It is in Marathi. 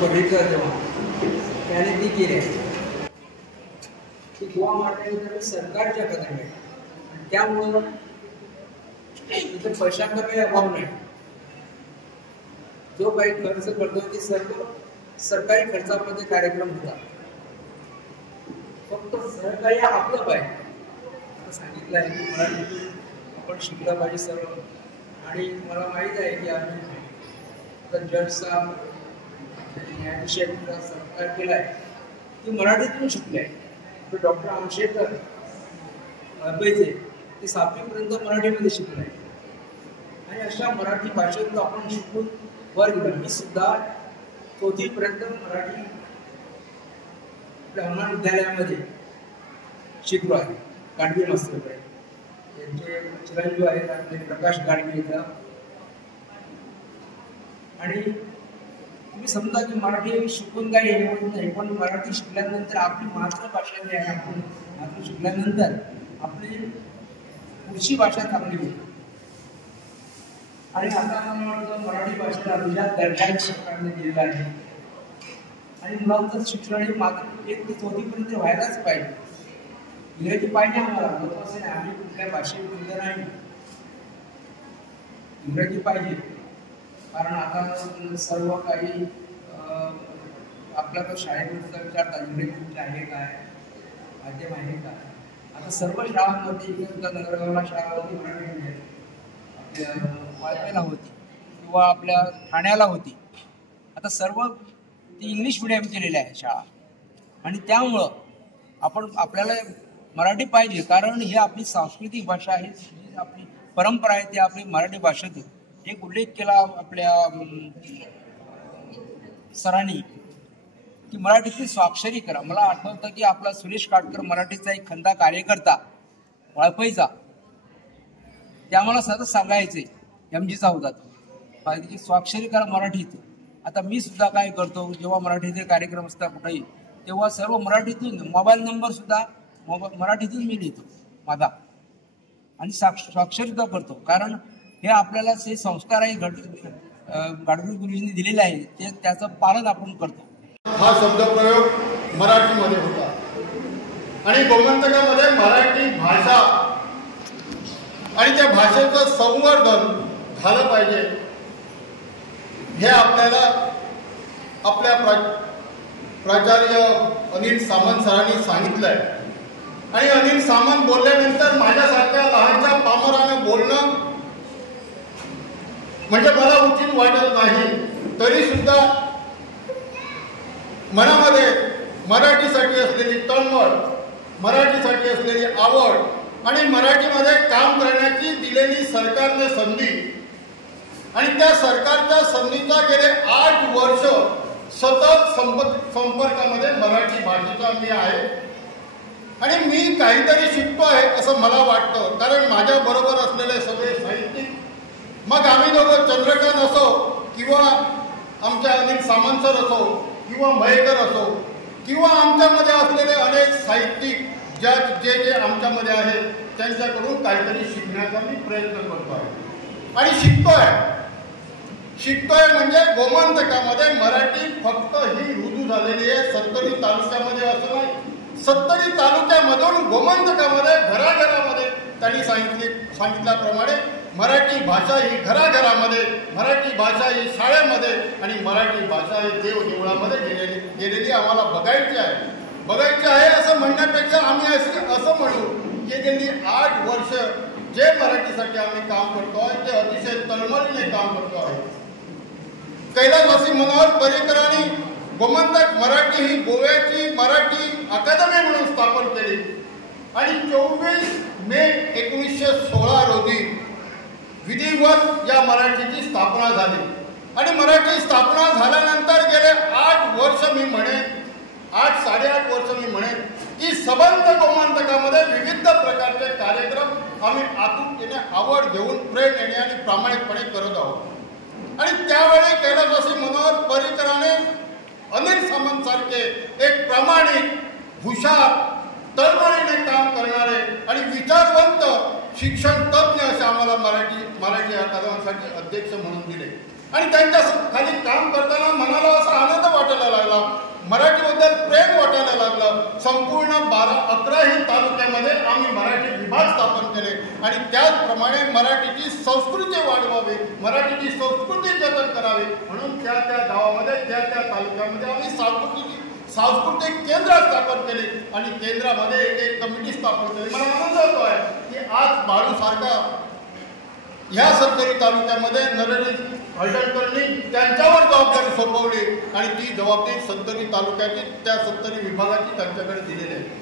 पर्रीकर तेव्हा त्याने ती केली की गोवा मार्केट सरकारच्या पदाने त्यामुळं इथे पैशांचा काही अभाव नाही. जो काही खर्च करतो ते सर्व सरकारी खर्चामध्ये कार्यक्रम होतात. फक्त सहकार्य आपलं पाहिजे सांगितलं आहे की मराठीतून आपण शिकलं पाहिजे सर्व. आणि मला माहीत आहे की आम्ही जजचा न्यायाधीशांचा सत्कार केला आहे ती मराठीतून शिकले आहे. डॉक्टर आमशेकर पैसे ते 7वीपर्यंत मराठीमध्ये शिकले आहे. आणि अशा मराठी भाषेतून आपण शिकून वर गेलो. मी सुद्धा 4थीपर्यंत मराठी आपल्या हनुमान विद्यालयामध्ये शिकलो आहे. गाडगे मास्तरकडे त्यांचे चिरंजीव आहेत आपले प्रकाश गाडगे इथं. आणि तुम्ही समजा की मराठी शिकून काही हे होत नाही, पण मराठी शिकल्यानंतर आपली मातृभाषा जी आहे आपण मातृ शिकल्यानंतर आपली पुढची भाषा चांगली होती. आणि आता मला वाटतं मराठी भाषेला अभिजात दर्जा सरकारने दिलेला आहे. आणि मुलांचं शिक्षण हे मात्र 1 ते 4थीपर्यंत व्हायलाच पाहिजे. इंग्रजी पाहिजे आम्हाला, असं नाही आम्ही कुठल्या भाषेत बोलत नाही, इंग्रजी पाहिजे. कारण आता सर्व काही आपल्या तर शाळेमध्ये विचारतात इंग्रजी आहे काय, माध्यम आहे काय. आता सर्व शाळांमध्ये नगरगावला शाळा होती मराठी मीडियम, आपल्या वाळव्याला होती किंवा आपल्या ठाण्याला होती. आता सर्व ती इंग्लिश मिडियम केलेली आहे शाळा. आणि त्यामुळं आपल्याला मराठी पाहिजे. कारण ही आपली सांस्कृतिक भाषा आहे, जी आपली परंपरा आहे ती आपली मराठी भाषेतून. एक उल्लेख केला आपल्या सरांनी की मराठीची स्वाक्षरी करा. मला आठवतं की आपला सुरेश काटकर मराठीचा एक खंदा कार्यकर्ता वाळपईचा, ते आम्हाला सतत सांगायचे, MGचा होता तो, की स्वाक्षरी करा मराठीत. आता मी सुद्धा काय करतो, जेव्हा मराठीचे कार्यक्रम असतात कुठेही तेव्हा सर्व मराठीतून, मोबाईल नंबर सुद्धा मराठीतून मी लिहितो माझा आणि स्वाक्षरिता करतो. कारण हे आपल्याला जे संस्कार आहे गाडगे गुरुजींनी दिलेले आहे ते त्याचं पालन आपण करतो. हा शब्दप्रयोग मराठीमध्ये होता आणि गोमंतकामध्ये मराठी भाषा आणि त्या भाषेचं संवर्धन झालं पाहिजे हे आपल्याला आपल्या प्राचार्य अनिल सामंत सरांनी सांगितलंय. आणि अनिल सामंत बोलल्यानंतर माझ्यासारख्या लहानच्या पामरानं बोलणं म्हणजे मला उचित वाटत नाही. तरी सुद्धा मनामध्ये मराठीसाठी असलेली तळमळ, मराठीसाठी असलेली आवड आणि मराठीमध्ये काम करण्याची दिलेली सरकारने संधी आणि त्या सरकारच्या संधीचा गेले 8 वर्ष सतत संपर्कामध्ये मराठी भाषेचा मी आहे. आणि मी काहीतरी शिकतो आहे असं मला वाटतं. कारण माझ्या बरोबर असलेले सगळे साहित्यिक, मग आम्ही दोघं चंद्रकांत असो किंवा आमच्या अनिल सामंत सर असो किंवा मयेकर असो किंवा आमच्यामध्ये असलेले अनेक साहित्यिक जे आमच्यामध्ये आहेत त्यांच्याकडून काहीतरी शिकण्याचा मी प्रयत्न करतो आहे आणि शिकतोय म्हणजे गोमंतकामध्ये मराठी फक्त ही रुजू झालेली आहे. सत्तरी तालुक्यामध्ये असं नाही, सत्तरी तालुक्यामधून गोमंतकामध्ये घराघरामध्ये त्यांनी सांगितल्याप्रमाणे मराठी भाषा ही घराघरामध्ये, मराठी भाषा ही शाळेमध्ये आणि मराठी भाषा ही देवदेवळामध्ये गेलेली आम्हाला बघायची आहे असं म्हणण्यापेक्षा आम्ही असं म्हणू की गेली 8 वर्ष जे मराठीसाठी आम्ही काम करतो आहे ते अतिशय तळमळीने काम करतो आहे. कैलासवासी मनोहर पर्रीकरांनी गोमंतक मराठी ही गोव्याची मराठी अकादमी म्हणून स्थापन केली आणि 24 मे 1916 रोजी विधिवत या मराठीची स्थापना झाली. आणि मराठी स्थापना झाल्यानंतर गेले 8 वर्ष मी म्हणेन, 8-8.5 वर्ष मी म्हणेन की सबंध गोमंतकामध्ये विविध प्रकारचे कार्यक्रम आम्ही आतुरतेने आवड घेऊन प्रेरणेने आणि प्रामाणिकपणे करत आहोत. आणि त्यावेळी कैलासवासी मनोहर पर्रीकरांनी अनिल सामंत सारखे एक प्रामाणिक, हुशार, तळमळीने काम करणारे आणि विचारवंत शिक्षण तज्ञ असे आम्हाला मराठी अकादमीसाठी अध्यक्ष म्हणून दिले. आणि त्यांच्या खाली काम करताना मनाला असा आनंद वाटत मराठीबद्दल प्रेम वाटायला लागलं. संपूर्ण 11ही तालुक्यामध्ये आम्ही मराठी विभाग स्थापन केले आणि त्याचप्रमाणे मराठीची संस्कृती वाढवावी, मराठीची संस्कृती जतन करावी म्हणून त्या गावामध्ये त्या तालुक्यामध्ये आम्ही सांस्कृतिक केंद्र स्थापन केली आणि केंद्रामध्ये एक कमिटी स्थापन केली. मला आनंद होतो आहे की आज बाळूसारखा ह्या सत्तरी तालुक्यामध्ये नरहरी हळदणकरांनी त्यांच्यावर जबाबदारी सोपवली आणि ती जबाबदारी सत्तरी तालुक्याची त्या सत्तरी विभागाची त्यांच्याकडे दिलेली आहे.